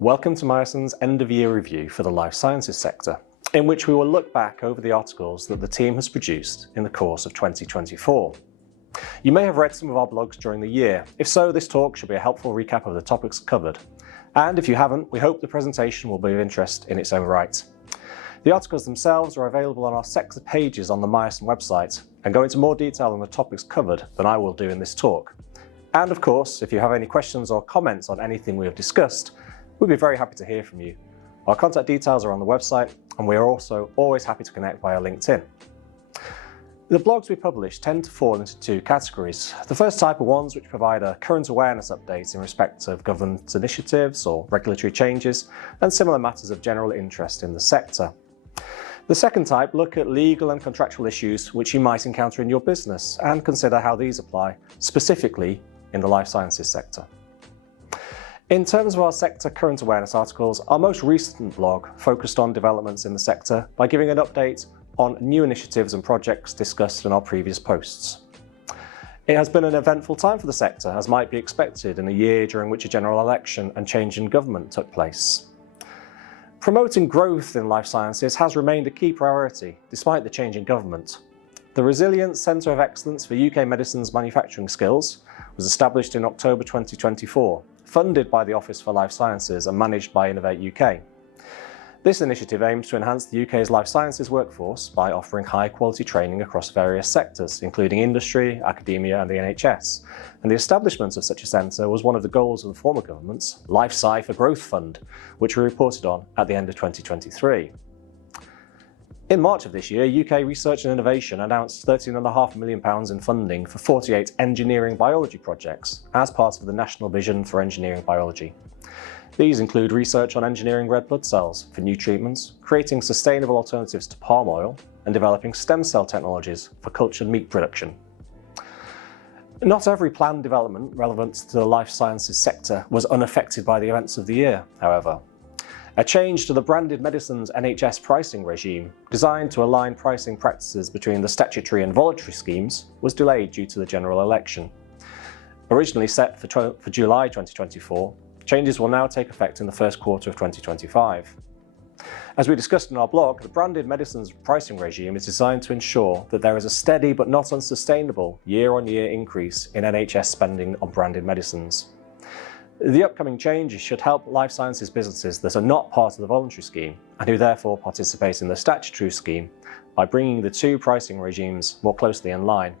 Welcome to Myerson's end-of-year review for the life sciences sector, in which we will look back over the articles that the team has produced in the course of 2024. You may have read some of our blogs during the year. If so, this talk should be a helpful recap of the topics covered. And if you haven't, we hope the presentation will be of interest in its own right. The articles themselves are available on our sector pages on the Myerson website and go into more detail on the topics covered than I will do in this talk. And of course, if you have any questions or comments on anything we have discussed, we'd be very happy to hear from you. Our contact details are on the website, and we are also always happy to connect via LinkedIn. The blogs we publish tend to fall into two categories. The first type are ones which provide a current awareness update in respect of government initiatives or regulatory changes and similar matters of general interest in the sector. The second type look at legal and contractual issues which you might encounter in your business and consider how these apply specifically in the life sciences sector. In terms of our sector current awareness articles, our most recent blog focused on developments in the sector by giving an update on new initiatives and projects discussed in our previous posts. It has been an eventful time for the sector, as might be expected in a year during which a general election and change in government took place. Promoting growth in life sciences has remained a key priority, despite the change in government. The Resilient Centre of Excellence for UK Medicines Manufacturing Skills was established in October 2024, funded by the Office for Life Sciences and managed by Innovate UK. This initiative aims to enhance the UK's life sciences workforce by offering high-quality training across various sectors, including industry, academia and the NHS. And the establishment of such a centre was one of the goals of the former government's Life Sci for Growth Fund, which we reported on at the end of 2023. In March of this year, UK Research and Innovation announced £13.5 million in funding for 48 engineering biology projects as part of the National Vision for Engineering Biology. These include research on engineering red blood cells for new treatments, creating sustainable alternatives to palm oil, and developing stem cell technologies for cultured meat production. Not every planned development relevant to the life sciences sector was unaffected by the events of the year, however. A change to the branded medicines NHS pricing regime, designed to align pricing practices between the statutory and voluntary schemes, was delayed due to the general election. Originally set for July 2024, changes will now take effect in the first quarter of 2025. As we discussed in our blog, the branded medicines pricing regime is designed to ensure that there is a steady but not unsustainable year-on-year increase in NHS spending on branded medicines. The upcoming changes should help life sciences businesses that are not part of the voluntary scheme and who therefore participate in the statutory scheme by bringing the two pricing regimes more closely in line.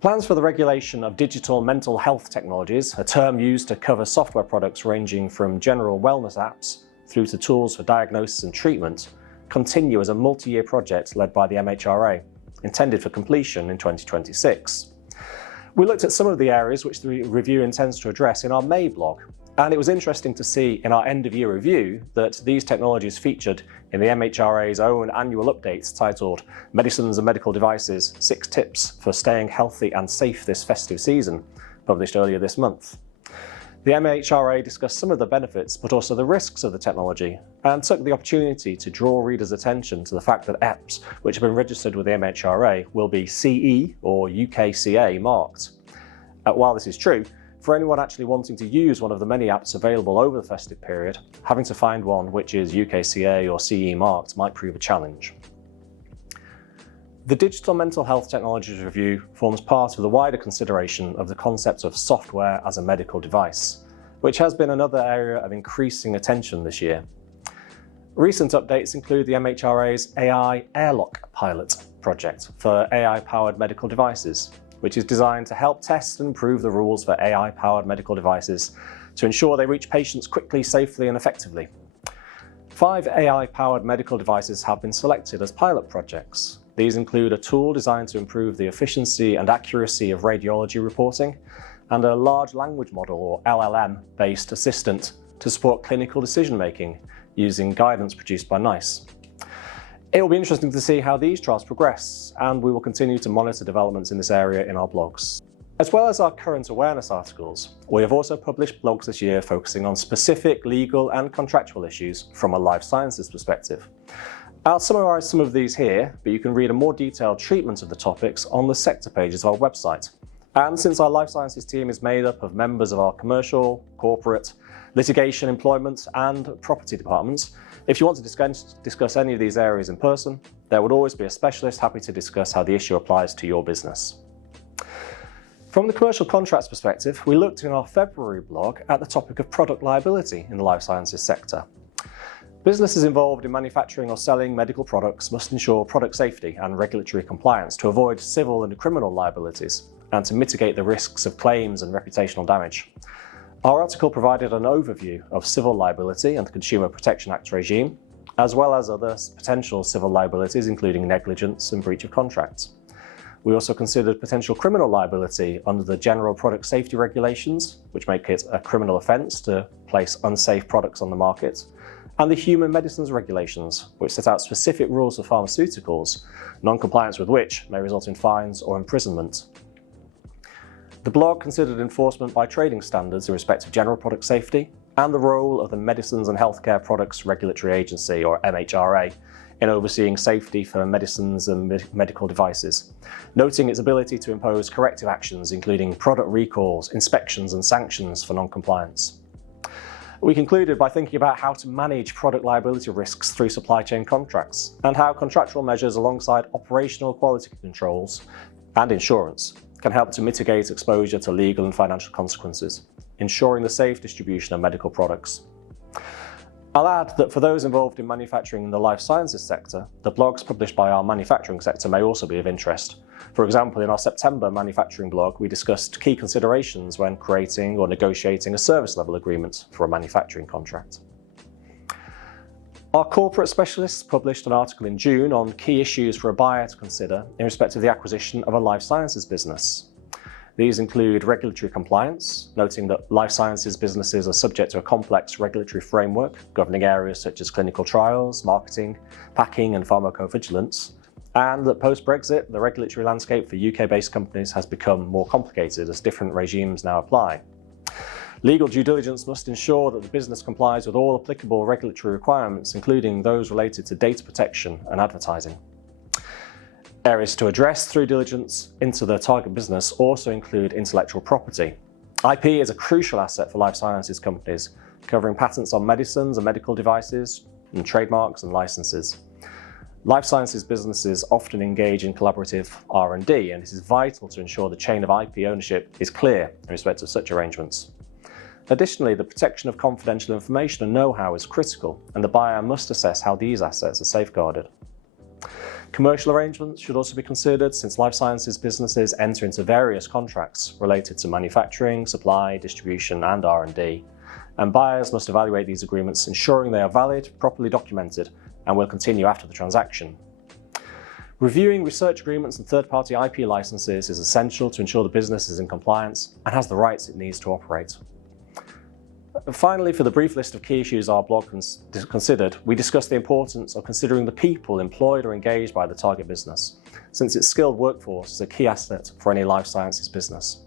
Plans for the regulation of digital mental health technologies, a term used to cover software products ranging from general wellness apps through to tools for diagnosis and treatment, continue as a multi-year project led by the MHRA, intended for completion in 2026. We looked at some of the areas which the review intends to address in our May blog, and it was interesting to see in our end-of-year review that these technologies featured in the MHRA's own annual update titled Medicines and Medical Devices 6 Tips for Staying Healthy and Safe This Festive Season, published earlier this month. The MHRA discussed some of the benefits but also the risks of the technology and took the opportunity to draw readers' attention to the fact that apps which have been registered with the MHRA will be CE or UKCA marked. While this is true, for anyone actually wanting to use one of the many apps available over the festive period, having to find one which is UKCA or CE marked might prove a challenge. The Digital Mental Health Technologies Review forms part of the wider consideration of the concept of software as a medical device, which has been another area of increasing attention this year. Recent updates include the MHRA's AI Airlock pilot project for AI-powered medical devices, which is designed to help test and improve the rules for AI-powered medical devices to ensure they reach patients quickly, safely and effectively. 5 AI-powered medical devices have been selected as pilot projects. These include a tool designed to improve the efficiency and accuracy of radiology reporting, and a large language model or LLM-based assistant to support clinical decision-making using guidance produced by NICE. It will be interesting to see how these trials progress, and we will continue to monitor developments in this area in our blogs. As well as our current awareness articles, we have also published blogs this year focusing on specific legal and contractual issues from a life sciences perspective. I'll summarise some of these here, but you can read a more detailed treatment of the topics on the sector pages of our website. And since our life sciences team is made up of members of our commercial, corporate, litigation, employment, and property departments, if you want to discuss any of these areas in person, there would always be a specialist happy to discuss how the issue applies to your business. From the commercial contracts perspective, we looked in our February blog at the topic of product liability in the life sciences sector. Businesses involved in manufacturing or selling medical products must ensure product safety and regulatory compliance to avoid civil and criminal liabilities and to mitigate the risks of claims and reputational damage. Our article provided an overview of civil liability and the Consumer Protection Act regime, as well as other potential civil liabilities including negligence and breach of contracts. We also considered potential criminal liability under the General Product Safety Regulations, which make it a criminal offence to place unsafe products on the market, and the Human Medicines Regulations, which set out specific rules for pharmaceuticals, non-compliance with which may result in fines or imprisonment. The blog considered enforcement by trading standards in respect of general product safety and the role of the Medicines and Healthcare Products Regulatory Agency, or MHRA, in overseeing safety for medicines and medical devices, noting its ability to impose corrective actions including product recalls, inspections and sanctions for non-compliance. We concluded by thinking about how to manage product liability risks through supply chain contracts and how contractual measures alongside operational quality controls and insurance can help to mitigate exposure to legal and financial consequences, ensuring the safe distribution of medical products. I'll add that for those involved in manufacturing in the life sciences sector, the blogs published by our manufacturing sector may also be of interest. For example, in our September manufacturing blog, we discussed key considerations when creating or negotiating a service level agreement for a manufacturing contract. Our corporate specialists published an article in June on key issues for a buyer to consider in respect of the acquisition of a life sciences business. These include regulatory compliance, noting that life sciences businesses are subject to a complex regulatory framework governing areas such as clinical trials, marketing, packing and pharmacovigilance, and that post-Brexit, the regulatory landscape for UK-based companies has become more complicated as different regimes now apply. Legal due diligence must ensure that the business complies with all applicable regulatory requirements, including those related to data protection and advertising. Areas to address through diligence into the target business also include intellectual property. IP is a crucial asset for life sciences companies, covering patents on medicines and medical devices, and trademarks and licenses. Life sciences businesses often engage in collaborative R&D, and it is vital to ensure the chain of IP ownership is clear in respect of such arrangements. Additionally, the protection of confidential information and know-how is critical, and the buyer must assess how these assets are safeguarded. Commercial arrangements should also be considered since life sciences businesses enter into various contracts related to manufacturing, supply, distribution and R&D, and buyers must evaluate these agreements ensuring they are valid, properly documented and will continue after the transaction. Reviewing research agreements and third-party IP licenses is essential to ensure the business is in compliance and has the rights it needs to operate. Finally, for the brief list of key issues our blog considered, we discussed the importance of considering the people employed or engaged by the target business, since its skilled workforce is a key asset for any life sciences business.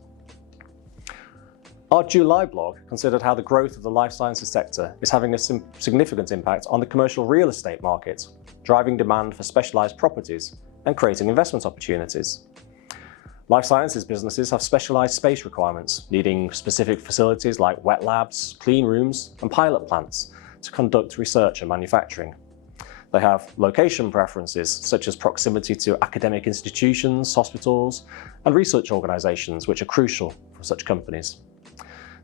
Our July blog considered how the growth of the life sciences sector is having a significant impact on the commercial real estate market, driving demand for specialised properties and creating investment opportunities. Life sciences businesses have specialised space requirements, needing specific facilities like wet labs, clean rooms and pilot plants to conduct research and manufacturing. They have location preferences such as proximity to academic institutions, hospitals and research organisations, which are crucial for such companies.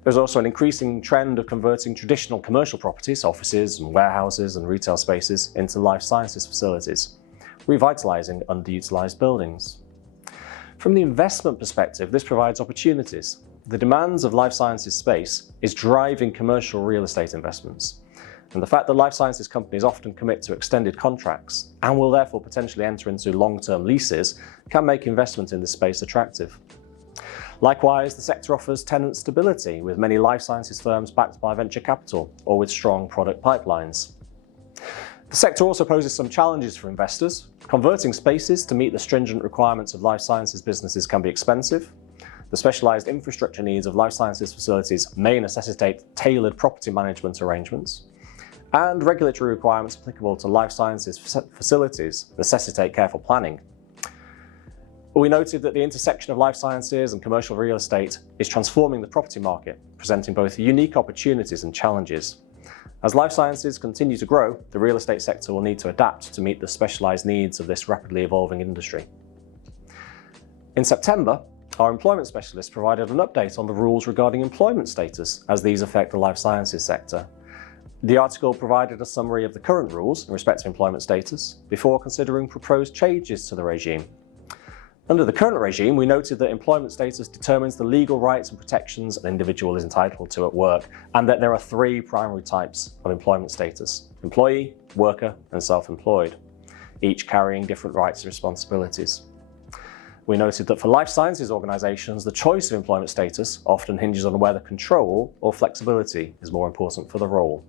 There's also an increasing trend of converting traditional commercial properties, offices and warehouses and retail spaces into life sciences facilities, revitalising underutilised buildings. From the investment perspective, this provides opportunities. The demands of life sciences space is driving commercial real estate investments. And the fact that life sciences companies often commit to extended contracts and will therefore potentially enter into long-term leases can make investment in this space attractive. Likewise, the sector offers tenant stability, with many life sciences firms backed by venture capital or with strong product pipelines. The sector also poses some challenges for investors. Converting spaces to meet the stringent requirements of life sciences businesses can be expensive. The specialised infrastructure needs of life sciences facilities may necessitate tailored property management arrangements. And regulatory requirements applicable to life sciences facilities necessitate careful planning. We noted that the intersection of life sciences and commercial real estate is transforming the property market, presenting both unique opportunities and challenges. As life sciences continue to grow, the real estate sector will need to adapt to meet the specialised needs of this rapidly evolving industry. In September, our employment specialists provided an update on the rules regarding employment status as these affect the life sciences sector. The article provided a summary of the current rules in respect to employment status before considering proposed changes to the regime. Under the current regime, we noted that employment status determines the legal rights and protections an individual is entitled to at work, and that there are three primary types of employment status: employee, worker, and self-employed, each carrying different rights and responsibilities. We noted that for life sciences organisations, the choice of employment status often hinges on whether control or flexibility is more important for the role.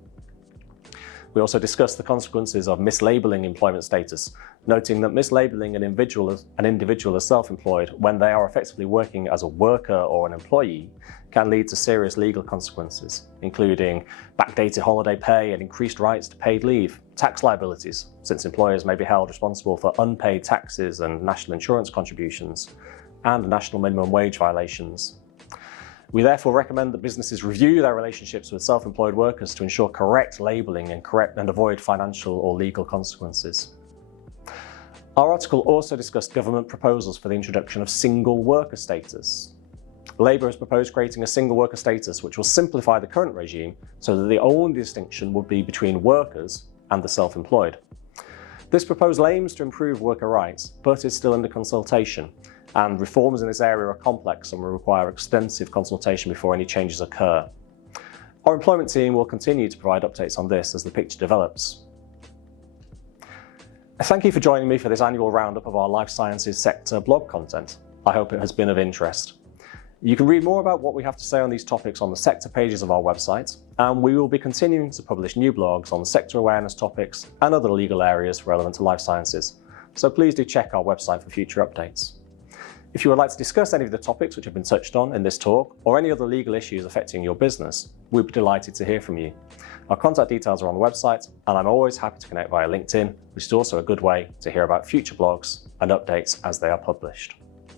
We also discussed the consequences of mislabelling employment status, noting that mislabelling an individual as self-employed when they are effectively working as a worker or an employee can lead to serious legal consequences, including backdated holiday pay and increased rights to paid leave, tax liabilities, since employers may be held responsible for unpaid taxes and national insurance contributions, and national minimum wage violations. We therefore recommend that businesses review their relationships with self-employed workers to ensure correct labelling and avoid financial or legal consequences. Our article also discussed government proposals for the introduction of single worker status. Labour has proposed creating a single worker status which will simplify the current regime so that the only distinction would be between workers and the self-employed. This proposal aims to improve worker rights, but is still under consultation, and reforms in this area are complex and will require extensive consultation before any changes occur. Our employment team will continue to provide updates on this as the picture develops. Thank you for joining me for this annual roundup of our life sciences sector blog content. I hope it has been of interest. You can read more about what we have to say on these topics on the sector pages of our website, and we will be continuing to publish new blogs on sector awareness topics and other legal areas relevant to life sciences, so please do check our website for future updates. If you would like to discuss any of the topics which have been touched on in this talk, or any other legal issues affecting your business, we'd be delighted to hear from you. Our contact details are on the website, and I'm always happy to connect via LinkedIn, which is also a good way to hear about future blogs and updates as they are published.